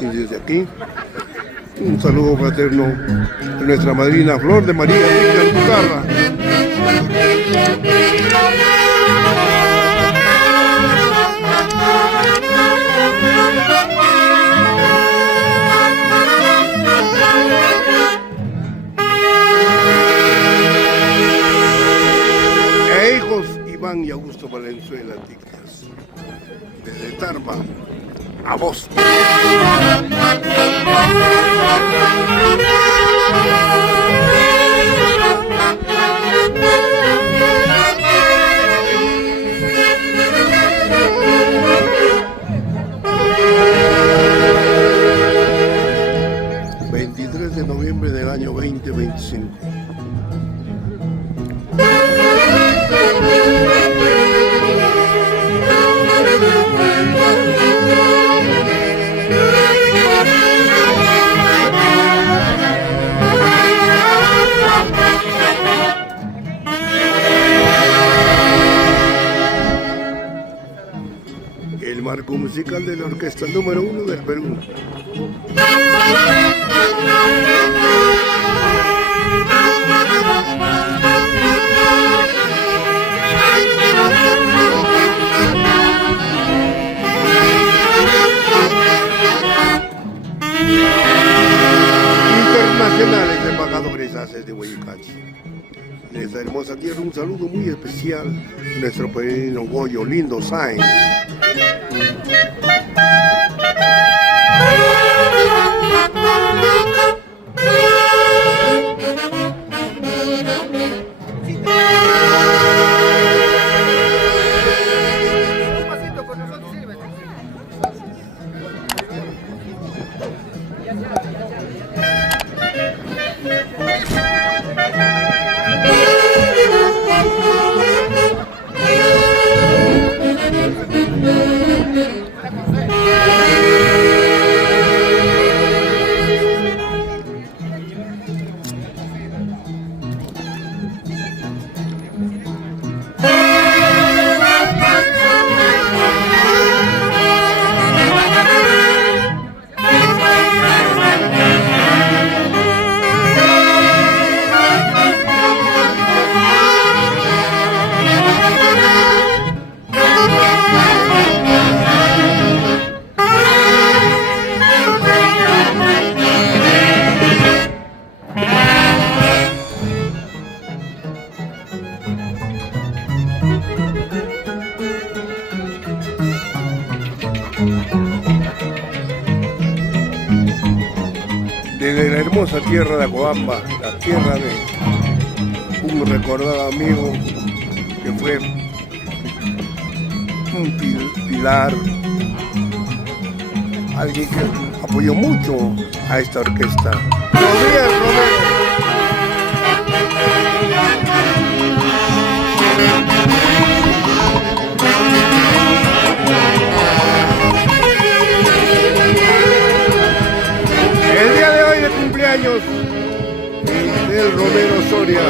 Y desde aquí, un saludo fraterno de nuestra madrina Flor de María Enrique Alpujarra. E hijos Iván y Augusto Valenzuela Ticas, desde Tarma a Boston. 23 de noviembre del año 2025. El marco musical de la orquesta número 1 del Perú. Internacionales embajadores haces de Huaycachi. De esta hermosa tierra un saludo muy especial a nuestro peregrino Goyo Lindo Sáenz. Desde la hermosa tierra de Acoamba, la tierra de un recordado amigo que fue un pilar, alguien que apoyó mucho a esta orquesta. Romero. El día de hoy de cumpleaños del Romero Soria.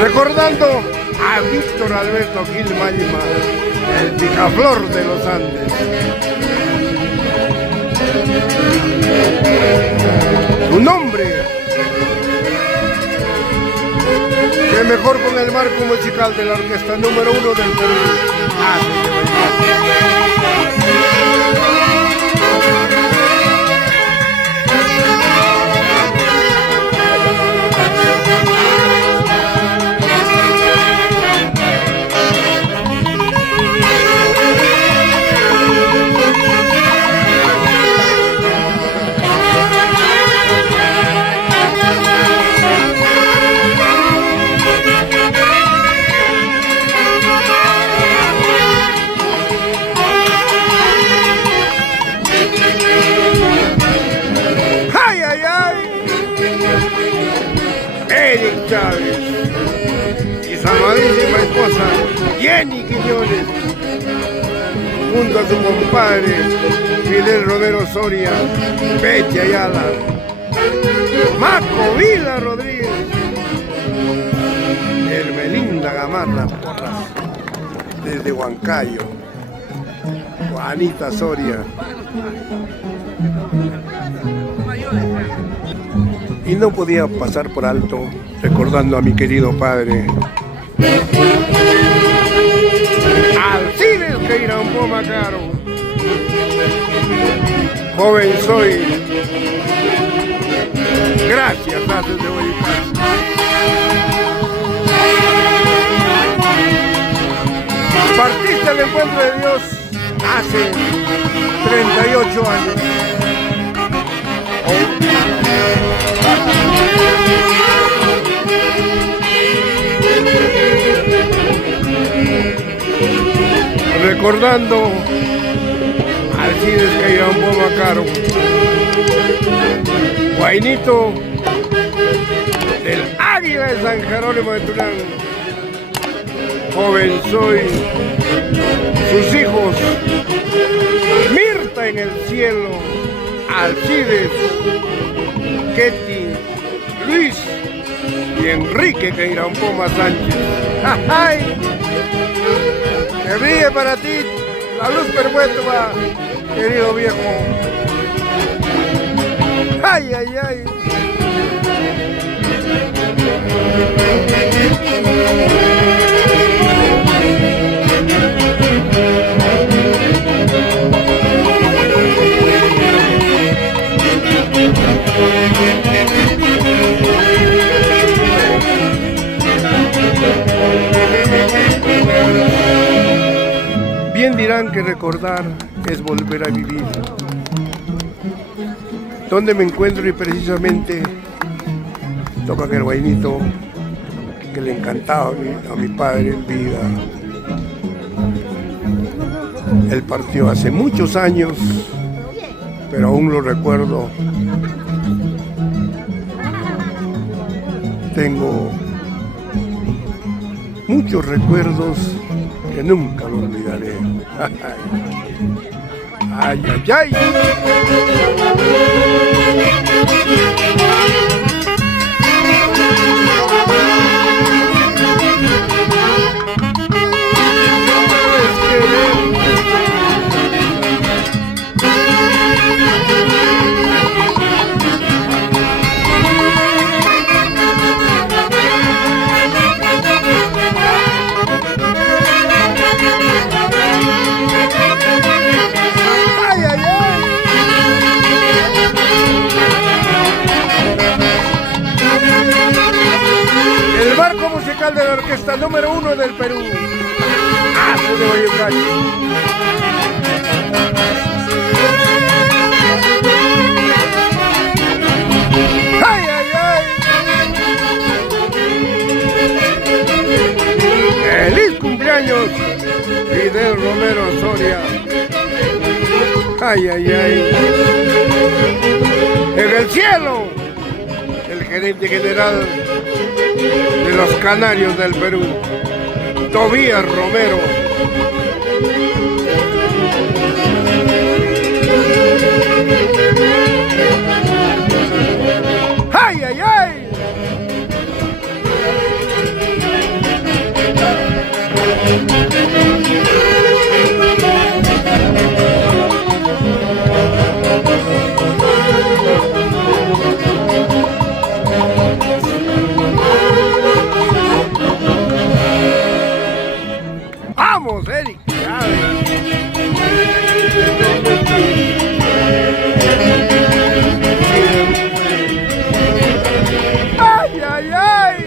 Recordando a Víctor Alberto Gil Mállima, el picaflor de los Andes. Su nombre, que mejor con el marco musical de la orquesta número 1 del Perú. esposa Jenny Quiñones, junto a su compadre Fidel Romero Soria, Betty Ayala, Maco Vila Rodríguez, Hermelinda Gamarra Porras, desde Huancayo, Juanita Soria. Y no podía pasar por alto recordando a mi querido padre, Alcides Queirampo Macaro. Joven soy, gracias, haces de Huayipaz. Partiste al encuentro de Dios hace 38 años. Recordando Alcides Queirampo Macaro, Guainito del Águila de San Jerónimo de Tulán. Joven soy, sus hijos, Mirta en el cielo, Alcides, Ketty, Luis y Enrique Queirampo Sánchez. ¡Ay! Que brille para ti la luz perpetua, querido viejo. ¡Ay, ay, ay! Bien dirán que recordar es volver a vivir. ¿Dónde me encuentro? Y precisamente toca aquel guainito que le encantaba a mi padre en vida. Él partió hace muchos años, pero aún lo recuerdo. Tengo muchos recuerdos que nunca lo olvidaré. ¡Ay, ay, ay! De la orquesta número 1 del Perú. ¡Haces de Huayipaz! ¡Ay, ay, ay! ¡Feliz cumpleaños, Fidel Romero Soria! ¡Ay, ay, ay! En el cielo, el gerente general de los Canarios del Perú, Tobías Romero. ¡Ay, ay, ay! ¡Vamos, Eric! ¡Ay, ay, ay!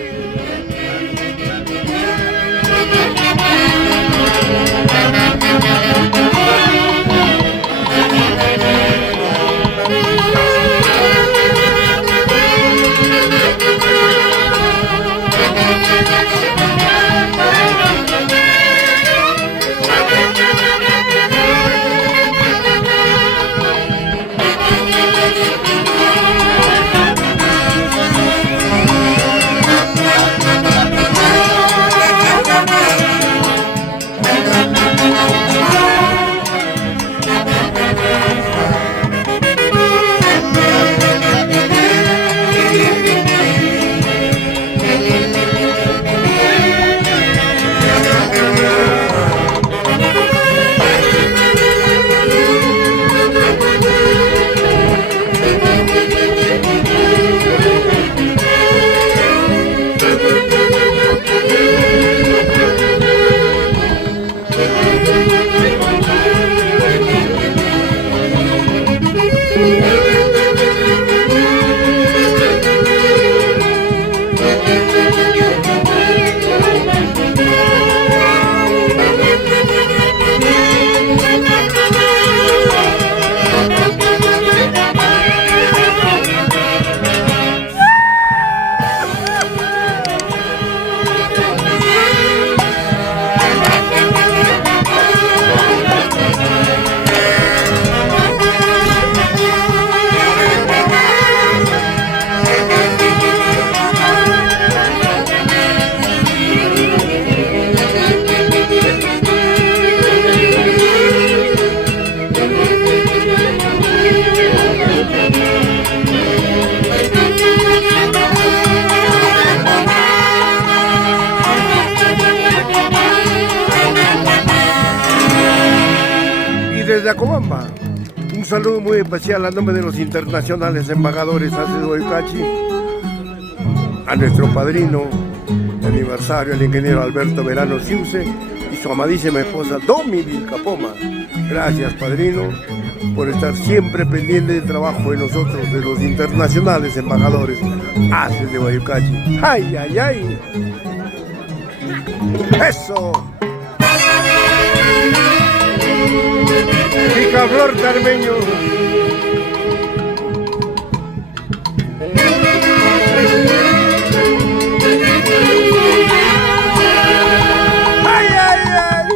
Desde Acobamba, un saludo muy especial a nombre de los internacionales embajadores de Huaycachi, a nuestro padrino de aniversario, el ingeniero Alberto Verano Siuse, y su amadísima esposa Domi Vilcapoma. Gracias, padrino, por estar siempre pendiente del trabajo de nosotros, de los internacionales embajadores de Huaycachi. ¡Ay, ay, ay! ¡Eso! Picaflor Tarmeño. Ay, ay, ay.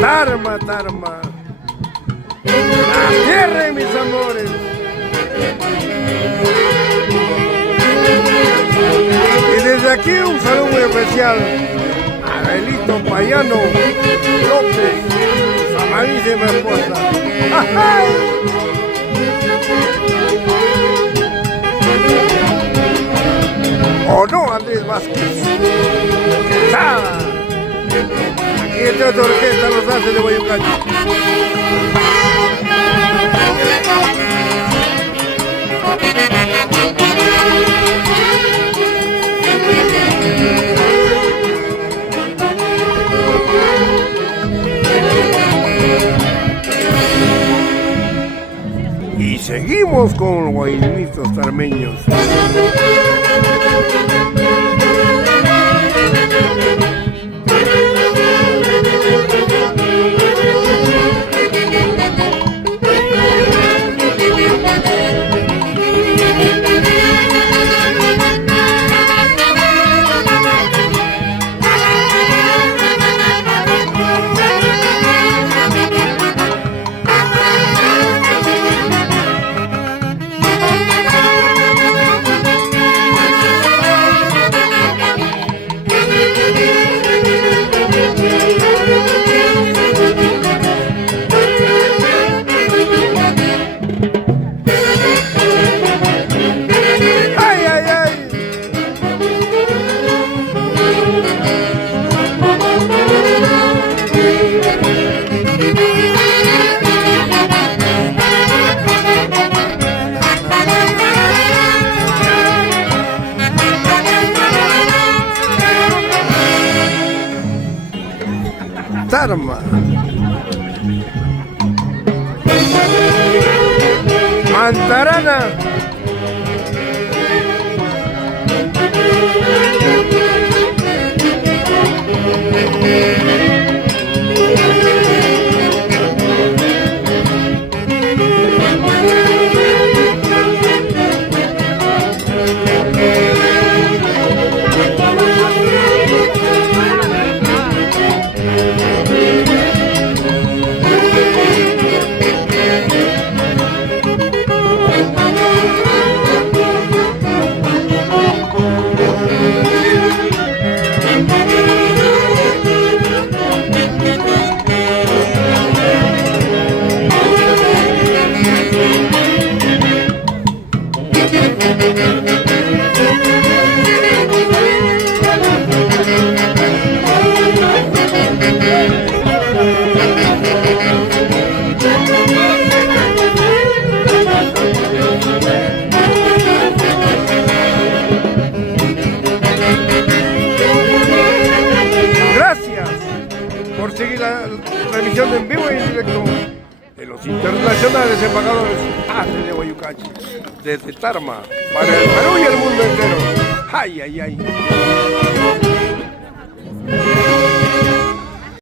Tarma, Tarma, la tierra de mis amores. Y desde aquí un saludo muy especial a Belito Payano López, su amadísima esposa. ¡Ay! ¿O no, Andrés Vázquez? ¡Quesada! Aquí entre otra orquesta los hace de Huaycachi. Y seguimos con los guaynitos tarmeños. Tarma, Mantarana, seguir la transmisión en vivo y en directo de los internacionales embajadores de Guayucachi, desde Tarma, para el Perú y el mundo entero. ¡Ay, ay, ay!